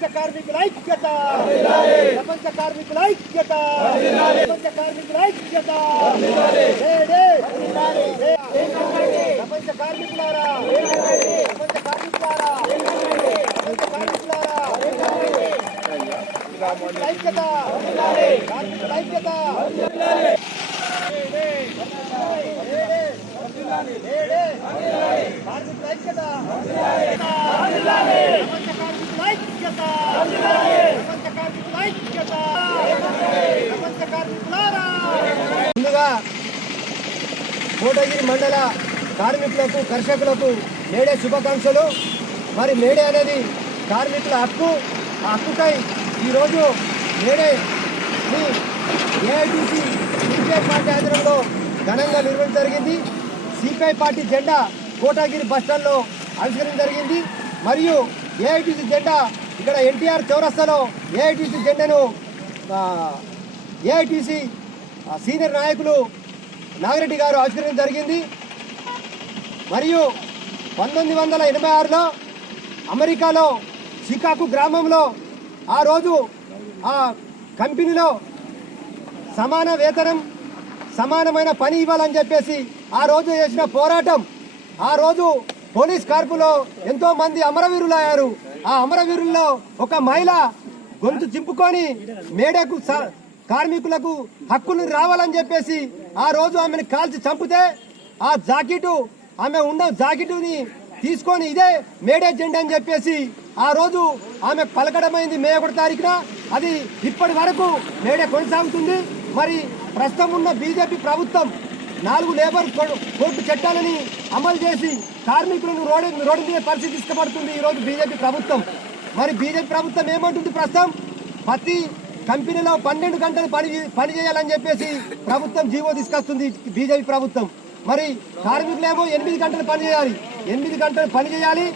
ప్రపంచ కార్మికుల ఐక్యత, ప్రపంచ కార్మికుల ఐక్యత, ప్రపంచ కార్మికుల ఐక్యత, ప్రపంచ కార్మికులారా, ప్రపంచ కార్మికులారా, ప్రపంచ కార్మికులారా, కార్మికుల ఐక్యత, కార్మికుల ఐక్యత, కార్మికుల ఐక్యత, ప్రపంచ కార్మికుల ఐక్యత, ప్రపంచ కార్మికుల ఐక్యత, ప్రపంచ కార్మికులారా. ముందుగా కోటగిరి మండల కార్మికులకు, కర్షకులకు మేడే శుభాకాంక్షలు. మరి మేడే అనేది కార్మికుల హక్కు. ఆ హక్కుకై ఈరోజు మేడేని ఏఐటీసీ సిపిఐ పార్టీ ఆధ్వర్యంలో ఘనంగా నిర్వహించడం జరిగింది. సిపిఐ పార్టీ జెండా కోటగిరి బస్టాండ్లో ఆవిష్కరించడం జరిగింది. మరియు ఏఐటీసీ జెండా ఇక్కడ ఎన్టీఆర్ చౌరస్తాలో ఏఐటీసీ జెండాను ఏఐటీసీ సీనియర్ నాయకులు నాగిరెడ్డి గారు ఆవిష్కరించడం జరిగింది. మరియు 1986లో అమెరికాలో చికాగో గ్రామంలో ఆ రోజు ఆ కంపెనీలో సమాన వేతనం, సమానమైన పని ఇవ్వాలని చెప్పేసి ఆ రోజు చేసిన పోరాటం, ఆ రోజు పోలీస్ కార్పులో ఎంతో మంది అమరవీరులు అయ్యారు. ఆ అమరవీరుల్లో ఒక మహిళ గొంతు చింపుకొని మేడకు కార్మికులకు హక్కులు రావాలని చెప్పేసి ఆ రోజు ఆమెను కాల్చి చంపితే ఆ జాకెట్, ఆమె ఉన్న జాకెట్ని తీసుకొని ఇదే మేడే జెండా అని చెప్పేసి ఆ రోజు ఆమె పలకడమైంది మే 1 తారీఖున. అది ఇప్పటి వరకు మేడే కొనసాగుతుంది. మరి ప్రస్తుతం ఉన్న బీజేపీ ప్రభుత్వం 4 లేబర్ కోర్టు చట్టాలని అమలు చేసి కార్మికులను రోడ్డు మీద పరిస్థితి తీసుకుపడుతుంది ఈరోజు బీజేపీ ప్రభుత్వం. మరి బీజేపీ ప్రభుత్వం ఏమంటుంది? ప్రస్తుతం ప్రతి కంపెనీలో 12 గంటలు పని చేయాలని చెప్పేసి ప్రభుత్వం జీవో తీసుకొస్తుంది బీజేపీ ప్రభుత్వం. మరి కార్మికులేమో 8 గంటలు పని చేయాలి, 8 గంటలు పని చేయాలి,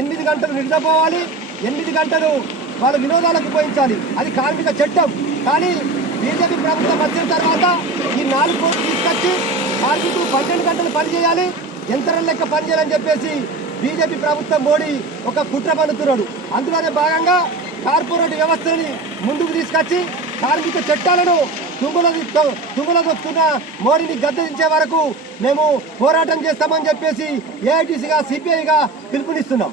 8 గంటలు నిద్రపోవాలి, 8 గంటలు వాళ్ళ వినోదాలకు ఉపయోగించాలి. అది కార్మిక చట్టం. కానీ బీజేపీ ప్రభుత్వం వచ్చిన తర్వాత ఈ 4 కోట్లు తీసుకొచ్చి కార్మికులు 12 గంటలు పని చేయాలి, యంత్రం లెక్క పని చేయాలని చెప్పేసి బీజేపీ ప్రభుత్వం మోడీ ఒక కుట్ర పన్నుతున్నాడు. అందులోనే భాగంగా కార్పొరేట్ వ్యవస్థని ముందుకు తీసుకొచ్చి కార్మిక చట్టాలను తుంగలదొక్కుతున్న మోడీని గద్దెదించే వరకు మేము పోరాటం చేస్తామని చెప్పేసి ఏఐటీసీగా, సిపిఐగా పిలుపునిస్తున్నాం.